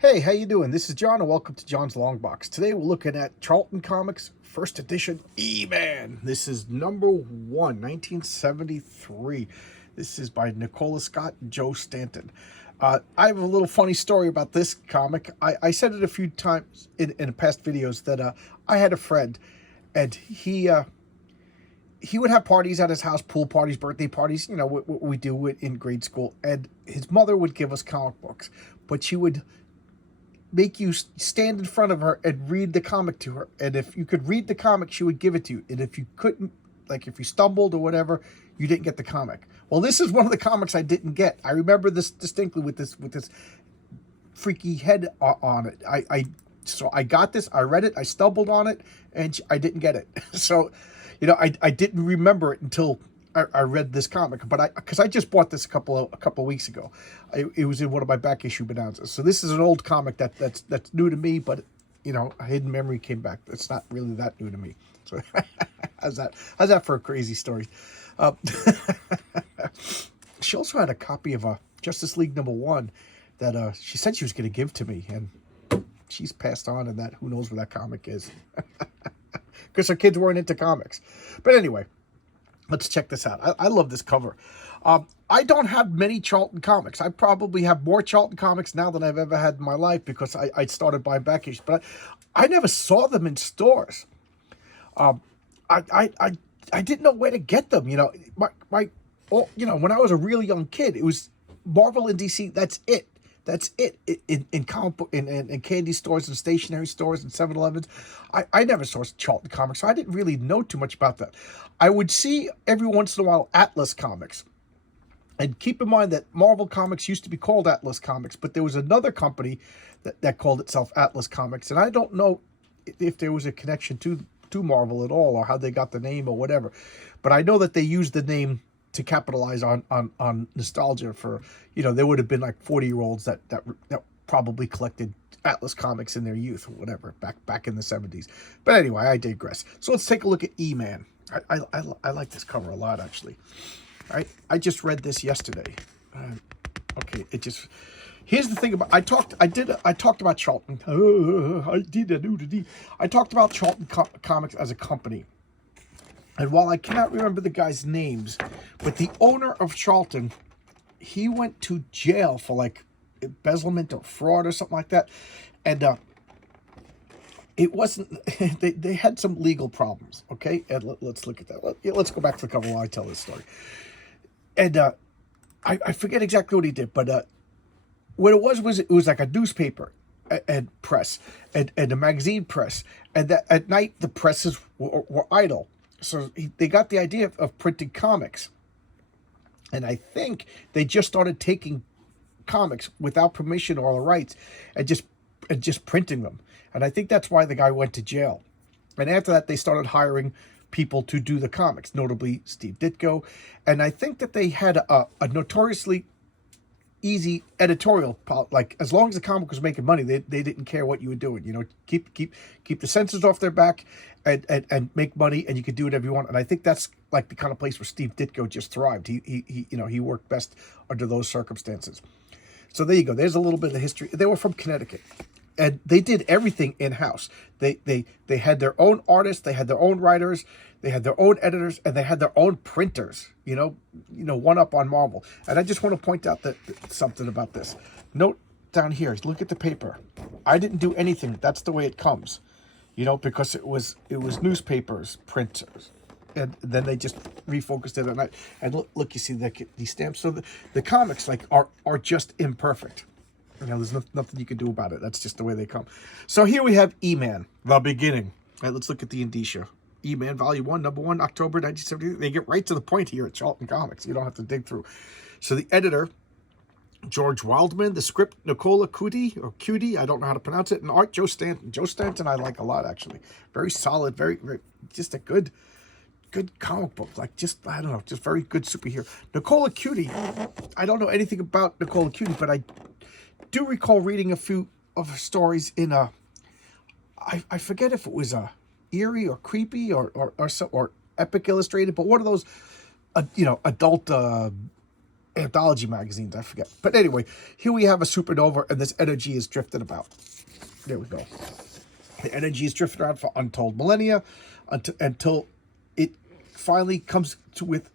Hey, how you doing? This is John, and welcome to John's Long Box. Today we're looking at Charlton Comics First Edition E-Man. This is number 1, 1973. This is by Nicola Scott and Joe Stanton. I have a little funny story about this comic. I said it a few times in past videos that I had a friend, and he would have parties at his house, pool parties, birthday parties, what we do in grade school, and his mother would give us comic books, but she would make you stand in front of her and read the comic to her. And if you could read the comic, she would give it to you. And if you couldn't, like if you stumbled or whatever, you didn't get the comic. Well, this is one of the comics I didn't get. I remember this distinctly with this freaky head on it. So I got this, I read it, I stumbled on it, and I didn't get it. So, I didn't remember it until I read this comic, but because I just bought this a couple of weeks ago. It was in one of my back issue bonanzas. So this is an old comic that's new to me, but a hidden memory came back. It's not really that new to me. So how's that for a crazy story? Uh, she also had a copy of Justice League #1 that she said she was going to give to me, and she's passed on, and that who knows where that comic is, because her kids weren't into comics. But anyway. Let's check this out. I love this cover. I don't have many Charlton comics. I probably have more Charlton comics now than I've ever had in my life because I started buying back issues. But I never saw them in stores. I didn't know where to get them. When I was a really young kid, it was Marvel and DC. That's it. That's it. In comic book, in candy stores and stationery stores and 7-Elevens. I never saw Charlton comics, so I didn't really know too much about that. I would see every once in a while Atlas comics. And keep in mind that Marvel Comics used to be called Atlas Comics, but there was another company that called itself Atlas Comics. And I don't know if there was a connection to Marvel at all, or how they got the name or whatever. But I know that they used the name to capitalize on nostalgia for, there would have been like 40-year-olds that probably collected Atlas comics in their youth or whatever back in the 70s. But anyway, I digress. So let's take a look at E-Man. I like this cover a lot, actually. All right, I just read this yesterday. Okay, here's the thing about I talked about Charlton. I talked about Charlton Comics as a company. And while I cannot remember the guys' names, but the owner of Charlton, he went to jail for like embezzlement or fraud or something like that. And it wasn't, they had some legal problems, okay? And let's look at that. Let's go back to the cover while I tell this story. And I forget exactly what he did, but what it was like a newspaper and press and a magazine press. And that at night, the presses were idle. So they got the idea of printing comics. And I think they just started taking comics without permission or the rights and just printing them. And I think that's why the guy went to jail. And after that, they started hiring people to do the comics, notably Steve Ditko. And I think that they had a notoriously easy editorial, like as long as the comic was making money, they didn't care what you were doing. Keep the censors off their back and make money, and you could do whatever you want. And I think that's like the kind of place where Steve Ditko just thrived. He worked best under those circumstances. So there you go. There's a little bit of history. They were from Connecticut, and they did everything in-house. They had their own artists, they had their own writers, they had their own editors, and they had their own printers, one up on Marvel. And I just want to point out that something about this. Note down here, look at the paper. I didn't do anything. That's the way it comes, because it was newspapers, printers. And then they just refocused it. And look, you see these stamps. So the comics are just imperfect. There's nothing you can do about it. That's just the way they come. So here we have E-Man, the beginning. All right, let's look at the indicia. E-Man, Volume 1, #1, October 1970. They get right to the point here at Charlton Comics. You don't have to dig through. So the editor, George Wildman. The script, Nicola Cutie. I don't know how to pronounce it. And art, Joe Stanton. Joe Stanton I like a lot, actually. Very solid, very, very, just a good comic book. Just very good superhero. Nicola Cutie. I don't know anything about Nicola Cutie, but I do recall reading a few of her stories in I forget if it was eerie or creepy or epic illustrated, but one of those adult anthology magazines, I forget. But anyway, here we have a supernova, and this energy is drifted about. There we go. The energy is drifted around for untold millennia until it finally comes to with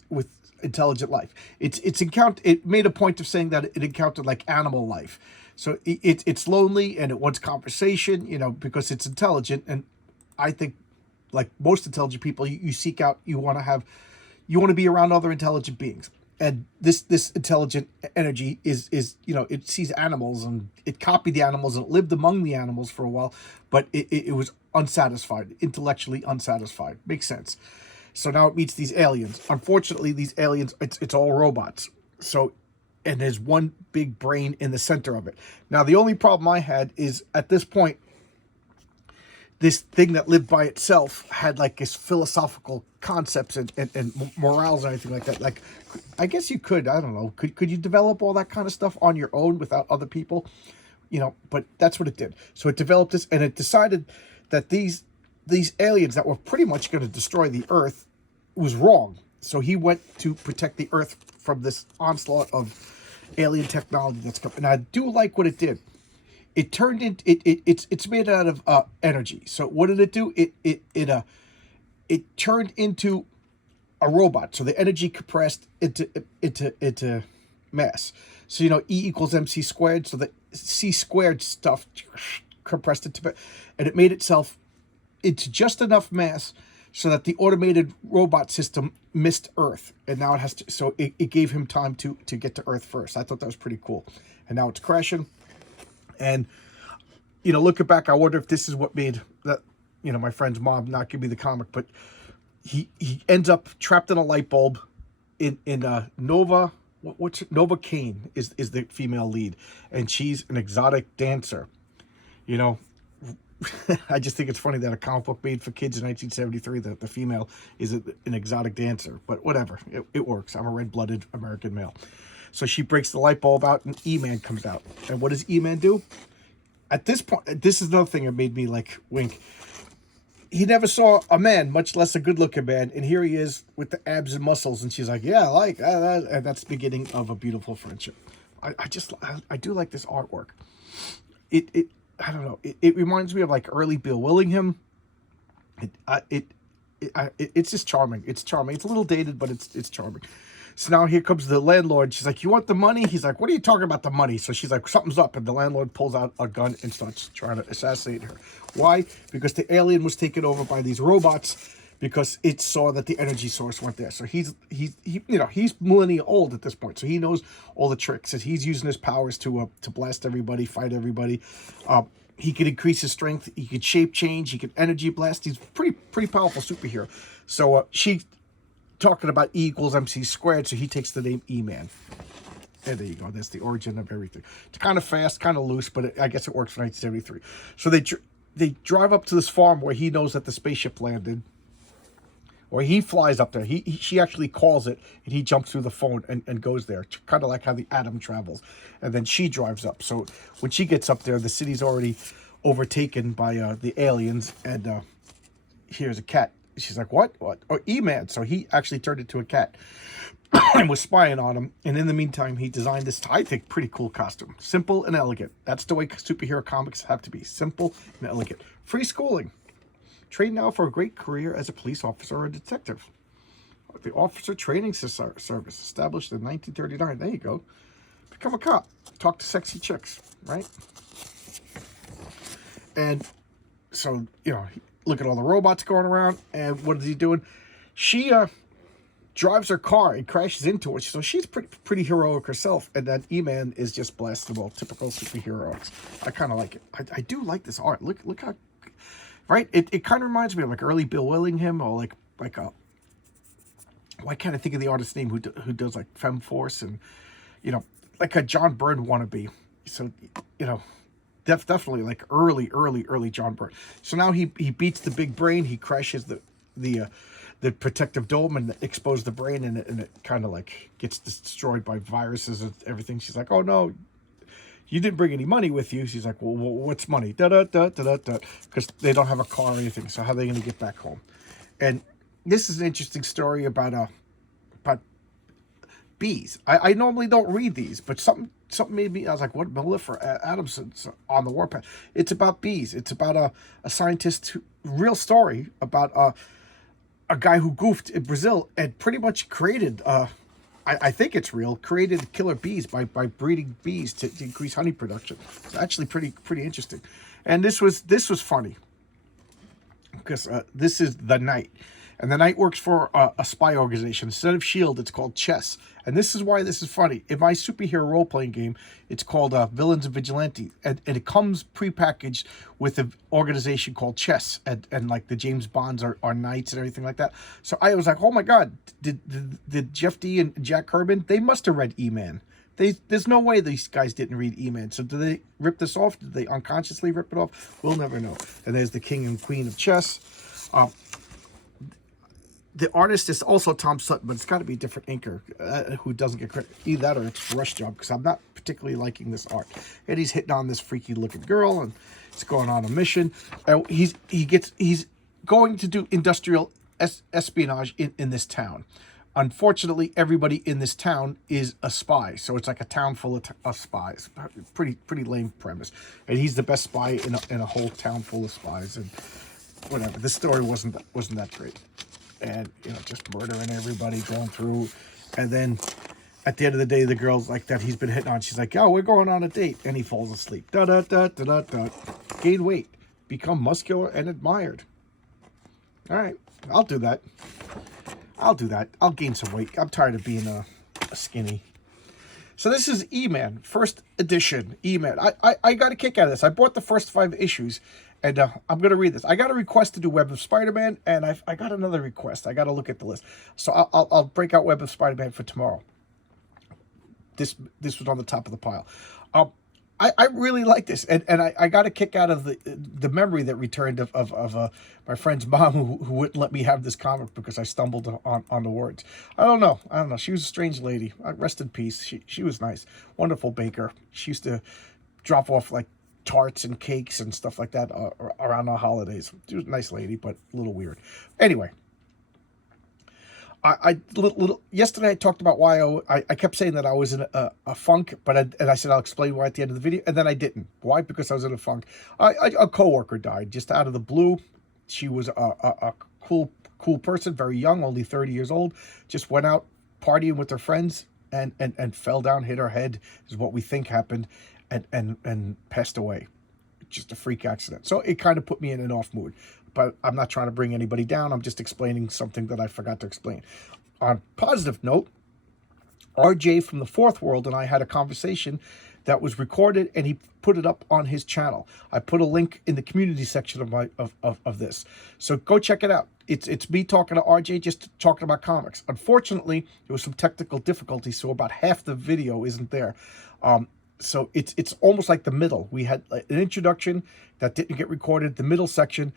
intelligent life. It made a point of saying that it encountered like animal life. So it's lonely and it wants conversation, because it's intelligent. And I think, like most intelligent people, you seek out, you want to be around other intelligent beings. And this intelligent energy is it sees animals and it copied the animals and it lived among the animals for a while, but it was unsatisfied, intellectually unsatisfied. Makes sense. So now it meets these aliens. Unfortunately, these aliens, it's all robots. So, and there's one big brain in the center of it. Now, the only problem I had is at this point, this thing that lived by itself had like this philosophical concepts and morals and everything like that. Like, I guess you could, I don't know, could you develop all that kind of stuff on your own without other people? But that's what it did. So it developed this, and it decided that these aliens that were pretty much going to destroy the Earth was wrong. So he went to protect the Earth from this onslaught of alien technology that's coming. And I do like what it did. It turned into it's made out of energy. So what did it do? It turned into a robot. So the energy compressed into mass. So E equals mc squared. So the c squared stuff compressed into, and it made itself into just enough mass so that the automated robot system missed Earth, and now it has to. So it gave him time to get to Earth first. I thought that was pretty cool, and now it's crashing. And, looking back, I wonder if this is what made that, my friend's mom not give me the comic, but he ends up trapped in a light bulb in Nova. Nova Kane is the female lead, and she's an exotic dancer. I just think it's funny that a comic book made for kids in 1973, that the female is an exotic dancer, but whatever, it works. I'm a red-blooded American male. So she breaks the light bulb out, and E-Man comes out. And what does E-Man do? At this point, this is another thing that made me like wink. He never saw a man, much less a good-looking man, and here he is with the abs and muscles, and she's like, "Yeah, I like that," and that's the beginning of a beautiful friendship. I do like this artwork. It I don't know. It reminds me of like early Bill Willingham. It's just charming. It's charming. It's a little dated, but it's charming. So now here comes the landlord. She's like, "You want the money?" He's like, "What are you talking about, the money?" So she's like, "Something's up." And the landlord pulls out a gun and starts trying to assassinate her. Why? Because the alien was taken over by these robots because it saw that the energy source went there. So he's millennia old at this point. So he knows all the tricks. And he's using his powers to blast everybody, fight everybody. He could increase his strength. He could shape change. He could energy blast. He's pretty powerful superhero. So she talking about E equals mc squared, so he takes the name E-Man. And there you go. That's the origin of everything. It's kind of fast, kind of loose, but I guess it works for 1973. So they drive up to this farm where he knows that the spaceship landed. Or he flies up there. She actually calls it, and he jumps through the phone and goes there. Kind of like how the atom travels. And then she drives up. So when she gets up there, the city's already overtaken by the aliens, and here's a cat. She's like, "What? What?" Oh, E-Man. So he actually turned into a cat and was spying on him. And in the meantime, he designed this, I think, pretty cool costume. Simple and elegant. That's the way superhero comics have to be. Simple and elegant. Free schooling. Train now for a great career as a police officer or a detective. The Officer Training Service, established in 1939. There you go. Become a cop. Talk to sexy chicks, right? And so, look at all the robots going around, and what is he doing? She drives her car and crashes into it, so she's pretty heroic herself, and then E-Man is just blastable, typical superheroics. I kind of like it. I do like this art. Look how, right? It kind of reminds me of like early Bill Willingham, or like a, why can't I think of the artist's name who does like Femme Force, and like a John Byrne wannabe. So definitely like early John Byrne. So now he beats the big brain. He crashes the protective dome and exposes the brain, and it kind of like gets destroyed by viruses and everything. She's like, "Oh no, you didn't bring any money with you." She's like, "Well, what's money?" Because they don't have a car or anything. So how are they going to get back home? And this is an interesting story about bees. I normally don't read these, but something made me, I was like, what, Mellifera Adamson's on the warpath. It's about bees. It's about a scientist, real story about a guy who goofed in Brazil and pretty much created, I think it's real, created killer bees by breeding bees to increase honey production. It's actually pretty interesting. And this was funny because this is the Knight. And the Knight works for a spy organization. Instead of S.H.I.E.L.D., it's called Chess. And this is why this is funny. In my superhero role-playing game, it's called Villains and Vigilante. And it comes prepackaged with an organization called Chess. And like the James Bonds are knights and everything like that. So I was like, oh my God, did Jeff D. and Jack Kirby, they must have read E-Man. There's no way these guys didn't read E-Man. So did they rip this off? Did they unconsciously rip it off? We'll never know. And there's the King and Queen of Chess. The artist is also Tom Sutton, but it's got to be a different inker who doesn't get credit. Either that or it's rush job, because I'm not particularly liking this art. And he's hitting on this freaky looking girl, and he's going on a mission. He's going to do industrial espionage in this town. Unfortunately, everybody in this town is a spy, so it's like a town full of spies. Pretty lame premise. And he's the best spy in a whole town full of spies. And whatever. This story wasn't that great. And, you know, just murdering everybody, going through. And then at the end of the day, the girl's like that he's been hitting on. She's like, oh, we're going on a date. And he falls asleep. Da-da-da-da-da-da. Gain weight. Become muscular and admired. All right. I'll do that. I'll gain some weight. I'm tired of being a skinny. So this is E-Man, first edition E-Man. I got a kick out of this. I bought the first 5 issues. And I'm going to read this. I got a request to do Web of Spider-Man, and I got another request. I got to look at the list. So I'll break out Web of Spider-Man for tomorrow. This was on the top of the pile. I really like this, and I got a kick out of the memory that returned of my friend's mom who wouldn't let me have this comic because I stumbled on the words. I don't know. She was a strange lady. Rest in peace. She was nice. Wonderful baker. She used to drop off like tarts and cakes and stuff like that around the holidays. She was a nice lady, but a little weird. Anyway, yesterday I talked about why I kept saying that I was in a funk, but I said I'll explain why at the end of the video, and then I didn't. Why? Because I was in a funk. A coworker died just out of the blue. She was a cool person, very young, only 30 years old. Just went out partying with her friends and fell down, hit her head, is what we think happened. And passed away. Just a freak accident. So it kind of put me in an off mood. But I'm not trying to bring anybody down. I'm just explaining something that I forgot to explain. On a positive note, RJ from the Fourth World and I had a conversation that was recorded, and he put it up on his channel. I put a link in the community section of this. So go check it out. It's me talking to RJ, just talking about comics. Unfortunately, there was some technical difficulties, so about half the video isn't there. So it's almost like the middle. We had an introduction that didn't get recorded. The middle section,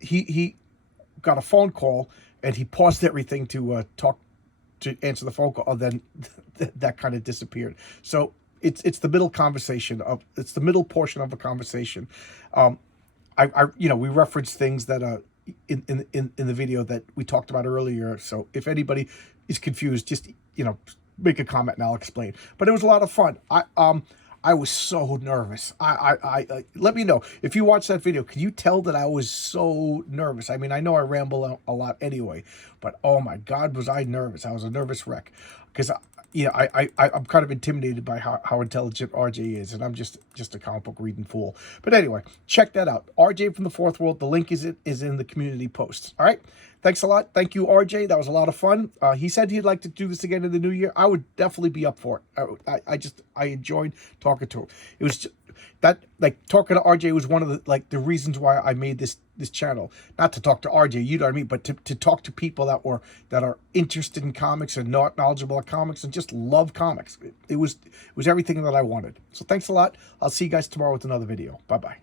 he got a phone call and he paused everything to answer the phone call. And then that kind of disappeared. So it's the middle conversation it's the middle portion of a conversation. We reference things that in the video that we talked about earlier. So if anybody is confused, just make a comment and I'll explain. But it was a lot of fun. I was so nervous. I let me know if you watch that video. Can you tell that I was so nervous? I mean, I know I ramble a lot anyway, but oh my God, was I nervous? I was a nervous wreck because I'm kind of intimidated by how intelligent RJ is, and I'm just a comic book reading fool. But anyway, check that out. RJ from the Fourth World. The link is in the community posts. All right. Thanks a lot. Thank you, RJ. That was a lot of fun. He said he'd like to do this again in the new year. I would definitely be up for it. I enjoyed talking to him. It was just, that, like, talking to RJ was one of the reasons why I made this channel. Not to talk to RJ, you know what I mean, but to talk to people that are interested in comics and not knowledgeable of comics and just love comics. It was everything that I wanted. So thanks a lot. I'll see you guys tomorrow with another video. Bye bye.